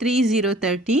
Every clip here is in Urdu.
3030,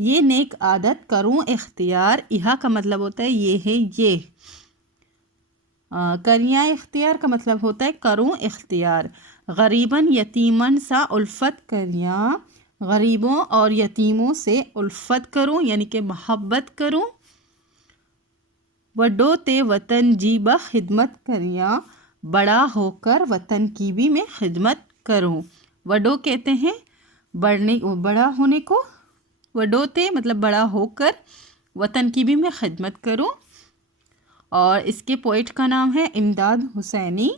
یہ نیک عادت کروں اختیار، یہاں کا مطلب ہوتا ہے یہ ہے یہ، کریاں اختیار کا مطلب ہوتا ہے کروں اختیار، غریباً یتیماً سا الفت کریاں، غریبوں اور یتیموں سے الفت کروں یعنی کہ محبت کروں، وڈو تے وطن جی با خدمت کریاں، بڑا ہو کر وطن کی بھی میں خدمت کروں۔ وڈو کہتے ہیں بڑا ہونے کو، وڈو تے مطلب بڑا ہو کر، وطن کی بھی میں خدمت کروں۔ اور اس کے پوئٹ کا نام ہے امداد حسینی۔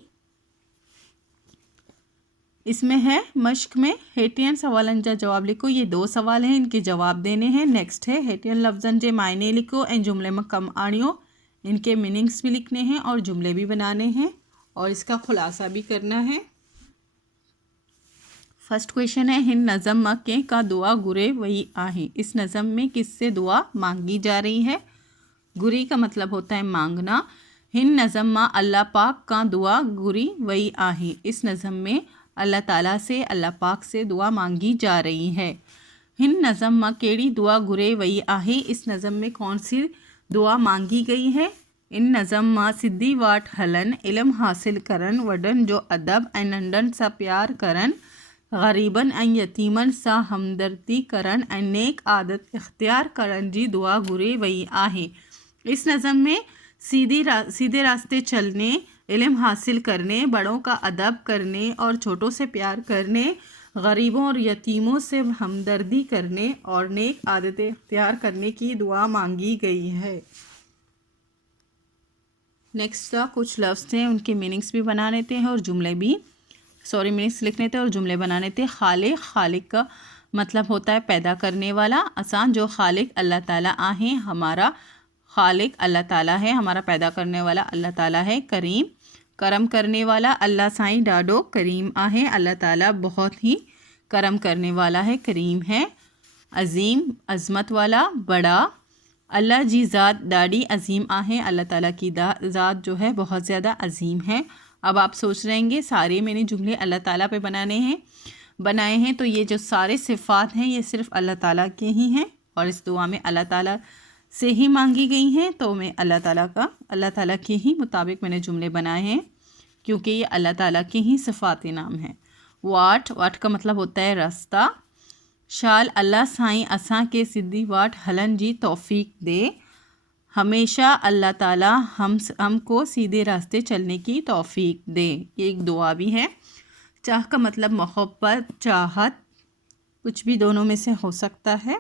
اس میں ہے مشق میں ہیٹین سوالن جا جواب لکھو، یہ 2 سوال ہیں، ان کے جواب دینے ہیں۔ نیکسٹ ہے ہیٹین لفظن جے معنی لکھو این جملے میں کم آنیو، ان کے میننگس بھی لکھنے ہیں اور جملے بھی بنانے ہیں اور اس کا خلاصہ بھی کرنا ہے۔ فرسٹ کویشچن ہے ہن نظم میں کے کا دعا گرے وہی آہیں، اس نظم میں کس سے دعا مانگی جا رہی ہے؟ گری کا مطلب ہوتا ہے مانگنا۔ ہن نظم میں اللہ پاک کا دعا گری وہی آہیں، اس نظم میں اللہ تعالیٰ سے، اللہ پاک سے دعا مانگی جا رہی ہے۔ ہن نظم میں کیڑی دعا گرے وہی آہیں، اس نظم میں کون سی دعا مانگی گئی ہے؟ ان نظم میں سدھی واٹ ہلن، علم حاصل کرن، وڈن جو ادب این ننڈن سا پیار کرن، غریباً این یتیمن سا ہمدردی کرن، این نیک عادت اختیار کرن جی دعا گرے وہی آہیں۔ اس نظم میں سیدھے راستے چلنے، علم حاصل کرنے، بڑوں کا ادب کرنے اور چھوٹوں سے پیار کرنے، غریبوں اور یتیموں سے ہمدردی کرنے اور نیک عادتیں اختیار کرنے کی دعا مانگی گئی ہے۔ نیکسٹ کچھ لفظ ہیں، ان کے میننگس بھی بنا لیتے ہیں اور جملے بھی میننگس لکھ لیتے ہیں اور جملے بنا لیتے ہیں۔ خالق کا مطلب ہوتا ہے پیدا کرنے والا، آسان جو خالق اللہ تعالیٰ آہیں، ہمارا خالق اللہ تعالیٰ ہے، ہمارا پیدا کرنے والا اللہ تعالیٰ ہے۔ کرم کرنے والا، اللہ سائیں ڈاڈو کریم آہیں، اللہ تعالیٰ بہت ہی کرم کرنے والا ہے، کریم ہے۔ عظیم عظمت والا، بڑا، اللہ جی ذات ڈاڈی عظیم آہیں، اللہ تعالیٰ کی ذات جو ہے بہت زیادہ عظیم ہے۔ اب آپ سوچ رہیں گے سارے میں نے جملے اللہ تعالیٰ پہ بنائے ہیں تو یہ جو سارے صفات ہیں یہ صرف اللہ تعالیٰ کے ہی ہیں اور اس دعا میں اللہ تعالیٰ سے ہی مانگی گئی ہیں، تو میں اللہ تعالیٰ کے ہی مطابق میں نے جملے بنائے ہیں کیونکہ یہ اللہ تعالیٰ کے ہی صفات نام ہیں۔ واٹ کا مطلب ہوتا ہے راستہ۔ شال اللہ سائیں اساں کے سدھی واٹ ہلن جی توفیق دے، ہمیشہ اللہ تعالیٰ ہم کو سیدھے راستے چلنے کی توفیق دے، یہ ایک دعا بھی ہے۔ چاہ کا مطلب محبت، چاہت، کچھ بھی دونوں میں سے ہو سکتا ہے۔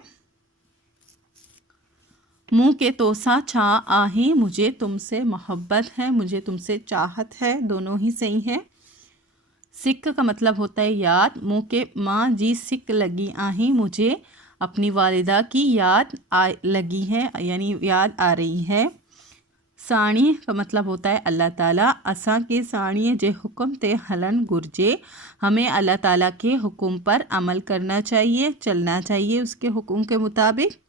منہ کے توسا چاہ آہیں، مجھے تم سے محبت ہے، مجھے تم سے چاہت ہے، دونوں ہی صحیح ہے۔ سکھ کا مطلب ہوتا ہے یاد، منہ کے ماں جی سکھ لگی آہیں، مجھے اپنی والدہ کی یاد لگی ہے یعنی یاد آ رہی ہے۔ ساڑی کا مطلب ہوتا ہے اللہ تعالیٰ، اساں کے ساڑی جے حکم تے ہلن گرجے، ہمیں اللہ تعالیٰ کے حکم پر عمل کرنا چاہیے، چلنا چاہیے اس کے حکم کے مطابق۔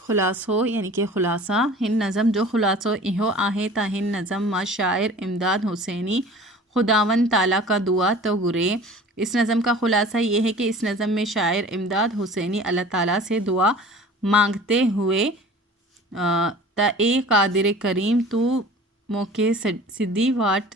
خلاصو یعنی کہ خلاصہ، ہن نظم جو خلاصو ایہو آہے تا ہن نظم ما شاعر امداد حسینی خداوند تعالیٰ کا دعا تو گرے۔ اس نظم کا خلاصہ یہ ہے کہ اس نظم میں شاعر امداد حسینی اللہ تعالیٰ سے دعا مانگتے ہوئے تا اے قادر کریم تو موکے سدھی واٹ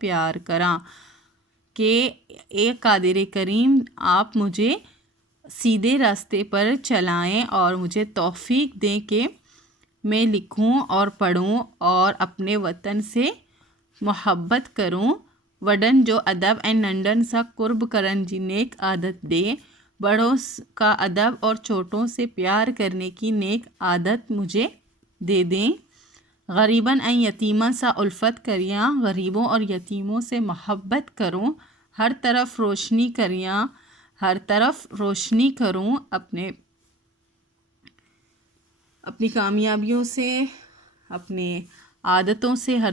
پیار کراں، کہ اے قادر کریم آپ مجھے سیدھے راستے پر چلائیں اور مجھے توفیق دیں کہ میں لکھوں اور پڑھوں اور اپنے وطن سے محبت کروں۔ وڈن جو ادب این ننڈن سا قرب کرن جی نیک عادت دے، بڑوں کا ادب اور چھوٹوں سے پیار کرنے کی نیک عادت مجھے دے دیں۔ غریباً این یتیماں سا الفت کریاں، غریبوں اور یتیموں سے محبت کروں۔ ہر طرف روشنی کریاں، ہر طرف روشنی کروں، اپنی کامیابیوں سے، اپنے عادتوں سے ہر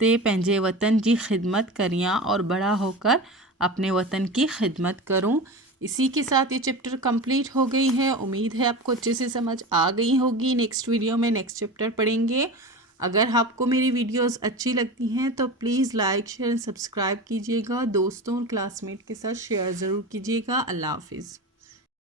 تے پنجے وطن جی خدمت کریاں، اور بڑا ہو کر اپنے وطن کی خدمت کروں۔ اسی کے ساتھ یہ چیپٹر کمپلیٹ ہو گئی ہے۔ امید ہے آپ کو اچھے سے سمجھ آ گئی ہوگی۔ نیکسٹ ویڈیو میں نیکسٹ چیپٹر پڑھیں گے۔ اگر آپ کو میری ویڈیوز اچھی لگتی ہیں تو پلیز لائک شیئر سبسکرائب کیجیے گا، دوستوں اور کلاس میٹ کے ساتھ شیئر ضرور کیجیے گا۔ اللہ حافظ۔